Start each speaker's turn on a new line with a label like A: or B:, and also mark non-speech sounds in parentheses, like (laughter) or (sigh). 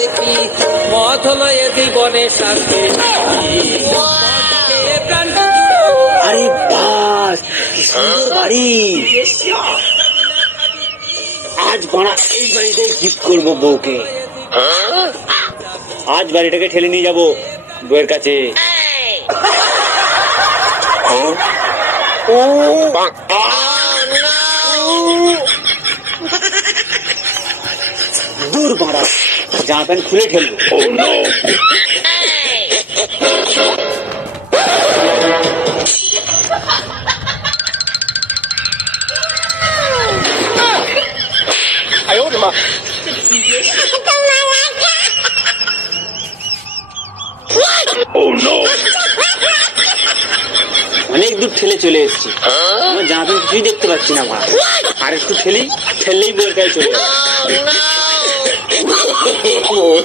A: মদের মতো মদ জীবনে শান্তি
B: আরে বাস কি সুন্দর বাড়ি। আজ বাড়া এই বাড়িতে গিফট করব বউকে। আজ বাড়িটাকে ঠেলে নিয়ে যাব বউয়ের কাছে। ও দূর বাড়া জামা প্যান্ট খুলে ঠেলবো অনেক দূর ঠেলে চলে এসেছি। জামা প্যান্ট কিছুই দেখতে পাচ্ছি না মা। আর একটু ঠেলি ঠেললেই কাছে চলে যাবে। (laughs) oh,